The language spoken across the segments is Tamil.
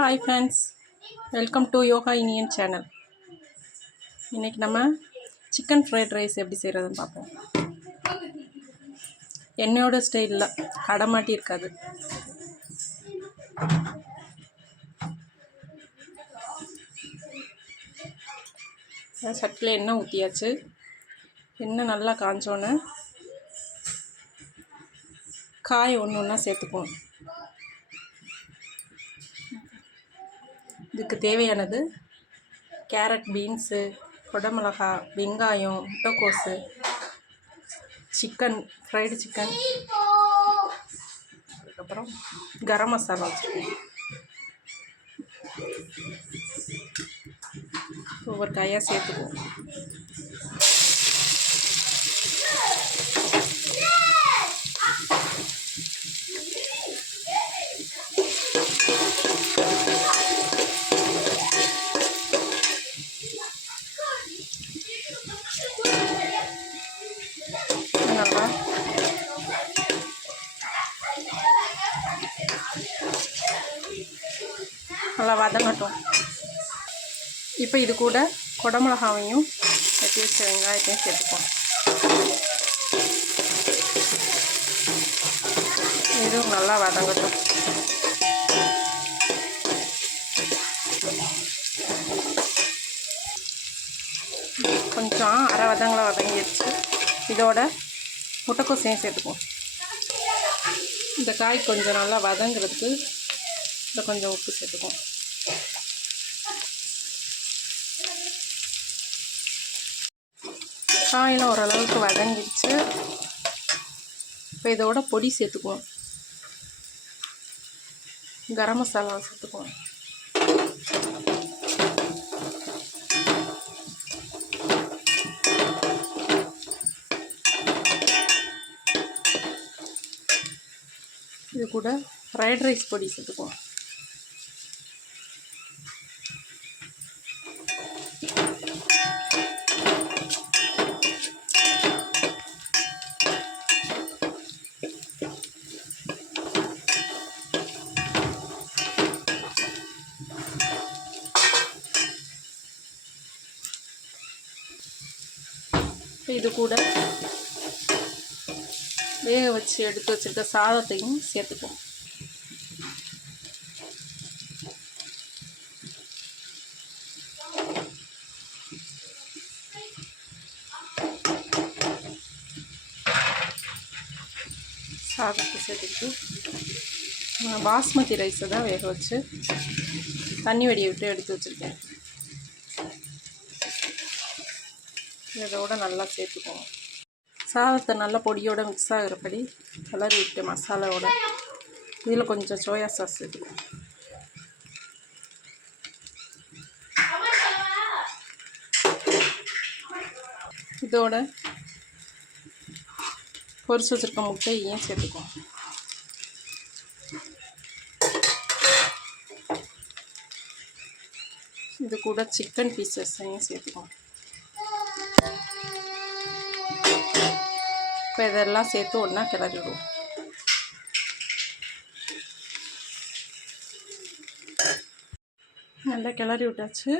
Hi friends, welcome to Yoga Indian channel. இன்னைக்கு நம்ம சிக்கன் ஃப்ரைட் ரைஸ் எப்படி செய்கிறதுன்னு பார்ப்போம். என்னோட ஸ்டைலில் கடை மாட்டி இருக்காது. சட்டில் எண்ணெய் ஊற்றியாச்சு. எண்ணெய் நல்லா காஞ்சோன்னே காய் ஒன்று ஒன்றா சேர்த்துக்குவோம். இதுக்கு தேவையானது கேரட், பீன்ஸு, குடமிளகா, வெங்காயம், முட்டைக்கோஸு, சிக்கன், ஃப்ரைடு சிக்கன், அதுக்கப்புறம் கரம் மசாலா வச்சுருக்கேன். ஒவ்வொரு காயாக சேர்த்துக்குவோம். நல்லா வதங்கட்டும். இப்போ இது கூட குடமிளகாவையும் வெட்டி வச்ச வெங்காயத்தையும் சேர்த்துப்போம். இதுவும் நல்லா வதங்கட்டும். கொஞ்சம் அரை வதங்களை வதங்கிடுச்சு. இதோட முட்டைக்கோசையும் சேர்த்துக்குவோம். இந்த காய் கொஞ்சம் நல்லா வதங்கிறதுக்கு இதில் கொஞ்சம் உப்பு சேர்த்துக்குவோம். காயெல்லாம் ஓரளவுக்கு வதங்கிடுச்சு. இப்போ இதோட பொடி சேர்த்துக்குவோம். கரம் மசாலா சேர்த்துக்குவோம். இது கூட ஃப்ரைட் ரைஸ் பொடி சேர்த்துக்குவோம். இது கூட வேக வச்சு எடுத்து வச்சுருக்க சாதத்தையும் சேர்த்துக்குவோம். சாதத்தை சேர்த்துட்டு பாஸ்மதி ரைஸை தான் வேக வச்சு தண்ணி வடியை விட்டு எடுத்து வச்சுருக்கேன். இதோட நல்லா சேர்த்துக்குவோம். சாதத்தை நல்லா பொடியோடு மிக்ஸ் ஆகிறபடி கலரி விட்டு மசாலாவோட இதில் கொஞ்சம் சோயா சாஸ் சேர்த்துக்குவோம். இதோட பொரிச்சு வச்சுருக்க முட்டையையும் சேர்த்துக்குவோம். இது கூட சிக்கன் பீசஸையும் சேர்த்துக்குவோம். இப்போ இதெல்லாம் சேர்த்து ஒன்றா கிளறிடுவோம். நல்லா கிளறி விட்டாச்சு.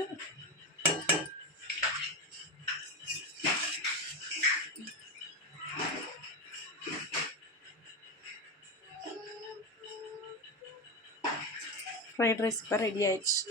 ஃப்ரைட் ரைஸ் இப்போ ரெடி ஆயிடுச்சு.